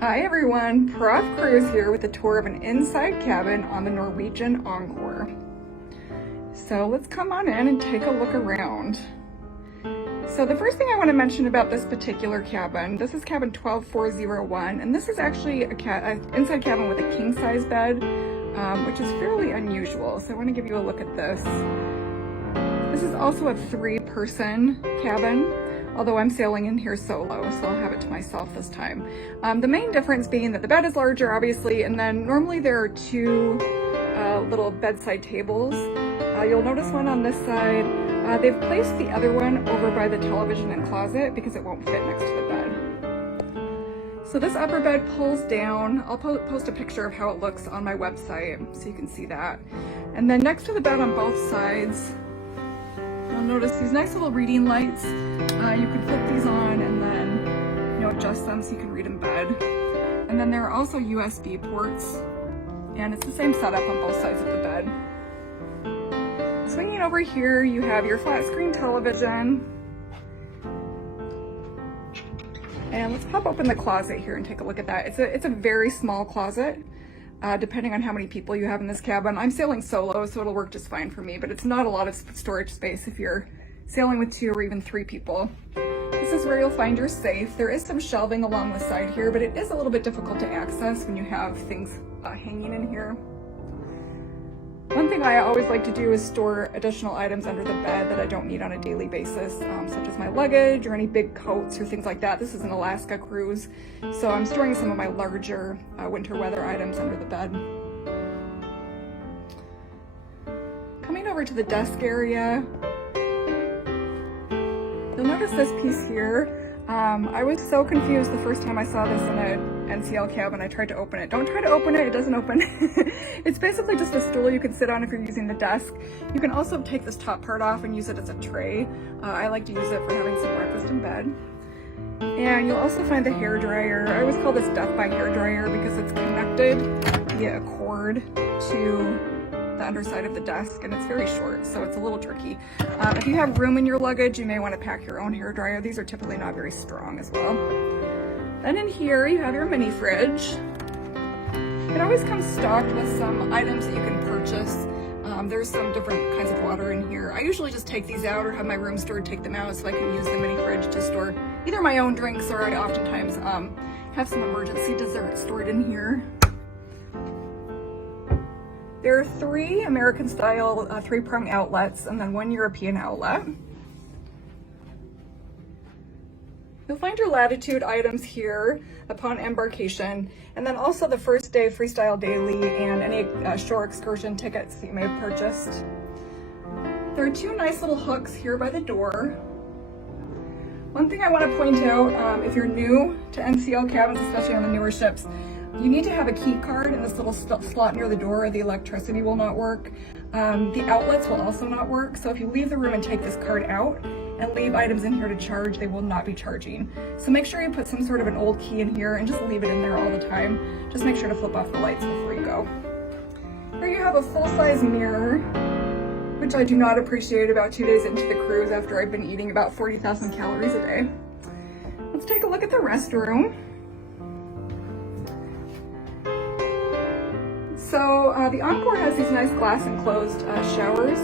Hi everyone, Prof Cruz here with a tour of an inside cabin on the Norwegian Encore. So let's come on in and take a look around. So the first thing I want to mention about this particular cabin, this is cabin 12401, and this is actually an inside cabin with a king size bed, which is fairly unusual. So I want to give you a look at this. This is also a 3-person cabin, although I'm sailing in here solo, so I'll have it to myself this time. The main difference being that the bed is larger, obviously, and then normally there are 2 little bedside tables. You'll notice one on this side. They've placed the other one over by the television and closet because it won't fit next to the bed. So this upper bed pulls down. I'll post a picture of how it looks on my website so you can see that. And then next to the bed on both sides, you'll notice these nice little reading lights. You can flip these on and then adjust them so you can read in bed. And then there are also USB ports, and it's the same setup on both sides of the bed. Swinging over here, you have your flat screen television. And let's pop open the closet here and take a look at that. It's a very small closet, depending on how many people you have in this cabin. I'm sailing solo, so it'll work just fine for me, but it's not a lot of storage space if you're sailing with 2 or even 3 people. This is where you'll find your safe. There is some shelving along the side here, but it is a little bit difficult to access when you have things hanging in here. One thing I always like to do is store additional items under the bed that I don't need on a daily basis, such as my luggage or any big coats or things like that. This is an Alaska cruise, so I'm storing some of my larger winter weather items under the bed. Coming over to the desk area, you'll notice this piece here. I was so confused the first time I saw this in an NCL cabin. I tried to open it. Don't try to open it, it doesn't open. It's basically just a stool you can sit on if you're using the desk. You can also take this top part off and use it as a tray. I like to use it for having some breakfast in bed. And you'll also find the hair dryer. I always call this death by hair dryer because it's connected via a cord to the underside of the desk, and it's very short, so it's a little tricky. If you have room in your luggage, you may want to pack your own hair dryer. These are typically not very strong as well. Then in here you have your mini fridge. It always comes stocked with some items that you can purchase. There's some different kinds of water in here. I usually just take these out or have my room steward take them out so I can use the mini fridge to store either my own drinks, or I oftentimes have some emergency desserts stored in here. There are 3 American style 3-prong outlets and then 1 European outlet. You'll find your latitude items here upon embarkation, and then also the first day freestyle daily and any shore excursion tickets that you may have purchased. There are 2 nice little hooks here by the door. One thing I want to point out, if you're new to NCL cabins, especially on the newer ships, you need to have a key card in this little slot near the door, or the electricity will not work. The outlets will also not work, so if you leave the room and take this card out and leave items in here to charge, they will not be charging. So make sure you put some sort of an old key in here and just leave it in there all the time. Just make sure to flip off the lights before you go. Here you have a full-size mirror, which I do not appreciate about 2 days into the cruise after I've been eating about 40,000 calories a day. Let's take a look at the restroom. So the Encore has these nice glass enclosed showers,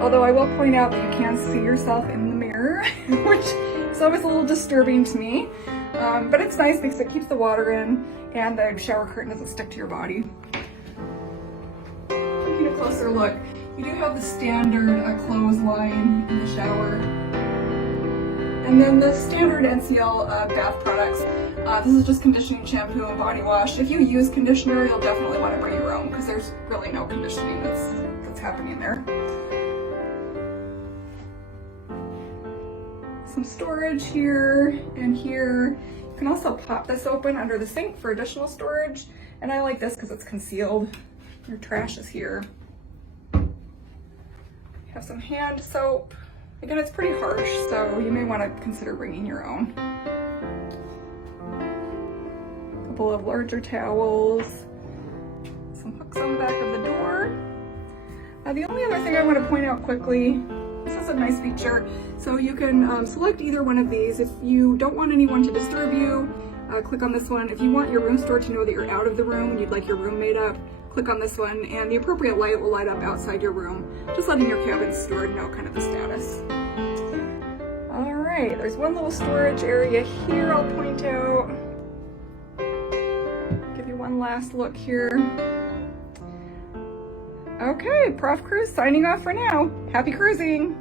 although I will point out that you can see yourself in the mirror, which is always a little disturbing to me, but it's nice because it keeps the water in and the shower curtain doesn't stick to your body. Taking a closer look, you do have the standard clothesline in the shower, and then the standard NCL bath products. This is just conditioning shampoo and body wash. If you use conditioner, you'll definitely want to bring your own because there's really no conditioning that's happening there. Some storage here and here. You can also pop this open under the sink for additional storage, and I like this because it's concealed. Your trash is here. You have some hand soap. Again, it's pretty harsh, so you may want to consider bringing your own. Couple of larger towels, some hooks on the back of the door. The only other thing I want to point out quickly, this is a nice feature. So you can select either one of these. If you don't want anyone to disturb you, click on this one. If you want your room steward to know that you're out of the room and you'd like your room made up, click on this one, and the appropriate light will light up outside your room, just letting your cabin steward know kind of the status. All right, there's one little storage area here I'll point out. Give you one last look here. Okay, Prof Cruise signing off for now. Happy cruising!